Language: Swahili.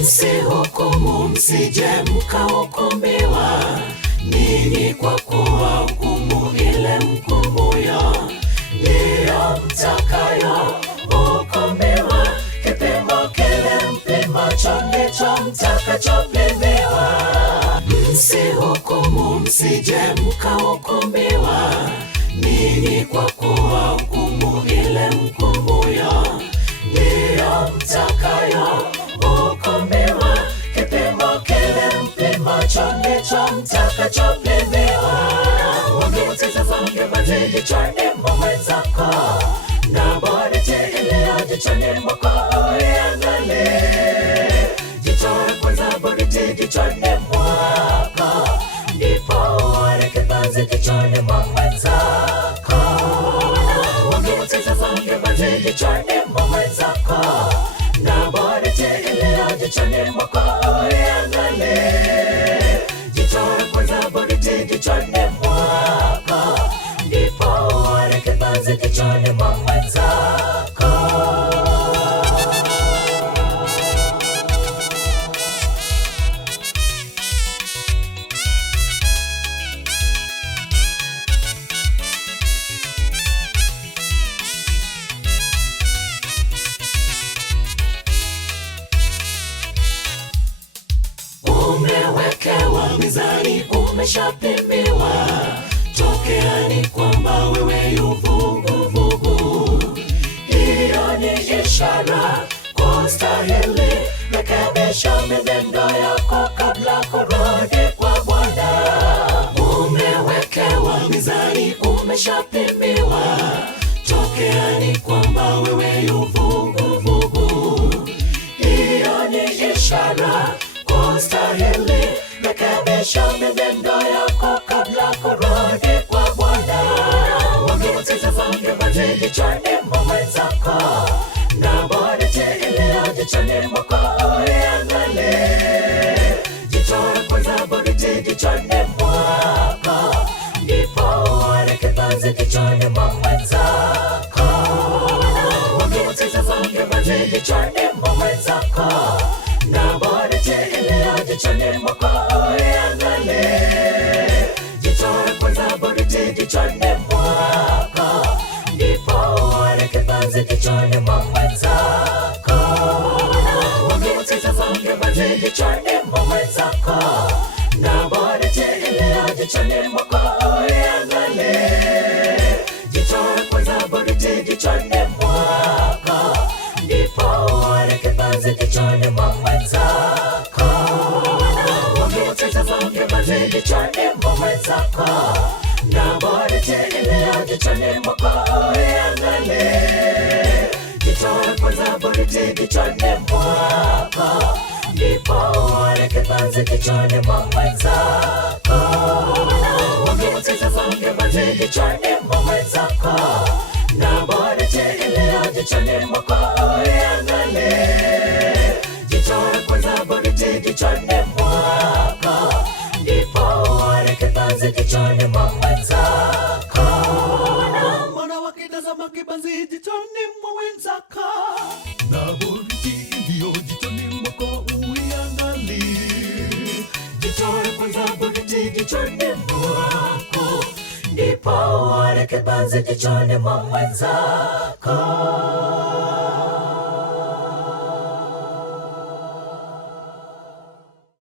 Msihukumu msije mkahukumiwa, ninyi kwa kuwa hukumu ile mkumuyo ndiyo mtakayo hukumiwa. Kipimo kile mpimacho ndicho mtakachopimiwa. Msihukumu msije mkahukumiwa, ninyi kwa kuwa hukumu ile mkumuyo ndiyo mtakayo hukumiwa. Kipimo kile mpimacho ndicho mtakachopimiwa. Wakikutazama mgeuze jichoni mwa mwenzako, na boriti iliyo jichoni mwako iangalie. Jitoe kwanza boriti jichoni mwako, ndipo uone kibanzi kichwani mwa mwenzako. Wakikutazama mgeuze jichoni mwa mwenzako, na boriti iliyo jichoni mwako iangalie. Jitoe kwanza boriti jichoni mwako, ndipo uone kibanzi kichwani mwa mwenzako. Umewekewa mizani, umeshapimiwa. Tokeani kwamba wewe yu vuguvugu. Hiyo ni ishara kustahili. Rekebisha mienendo yako kabla kurudi kwa Bwana. Umewekewa mizani, umeshapimiwa. Tokeani kwamba wewe yu vuguvugu. Hiyo ni ishara kustahili. Rekebisha mienendo yako kabla kurudi kwa Bwana. Wakikutazama mgeuze jichoni mwa mwenzako, na boriti iliyo jichoni mwako iangalie. Jitoe kwanza boriti jichoni mwako, ndipo uone kibanzi kichwani mwa mwenzako. Wakikutazama mgeuze jichoni mwa mwenzako, na boriti iliyo jichoni mwako iangalie. Jitoe kwanza boriti jichoni mwako, ndipo uone kibanzi kichwani mwa mwenzako. Wakikutazama mgeuze jichoni mwa mwenzako, na boriti iliyo jichoni mwako iangalie. Jitoe kwanza boriti jichoni mwako, ndipo uone kibanzi kichwani mwa mwenzako. Wakikutazama mgeuze jichoni mwa mwenzako, na boriti iliyo jichoni mwako iangalie. Jitoe kwanza boriti jichoni mwako, ndipo uone kibanzi kichwani mwa mwenzako. Wakikutazama mgeuze jichoni mwa mwenzako, na boriti iliyo jichoni mwako iangalie. Jitoe kwanza boriti jichoni mwako, ndipo uone kibanzi kichwani mwa mwenzako. Wana wakitazama kibanzi jichoni mwa mwenzako, na boriti iliyo jichoni mwako uiangalie. Jitoe kwanza boriti jichoni mwako, ndipo uone kibanzi kichwani mwa mwenzako.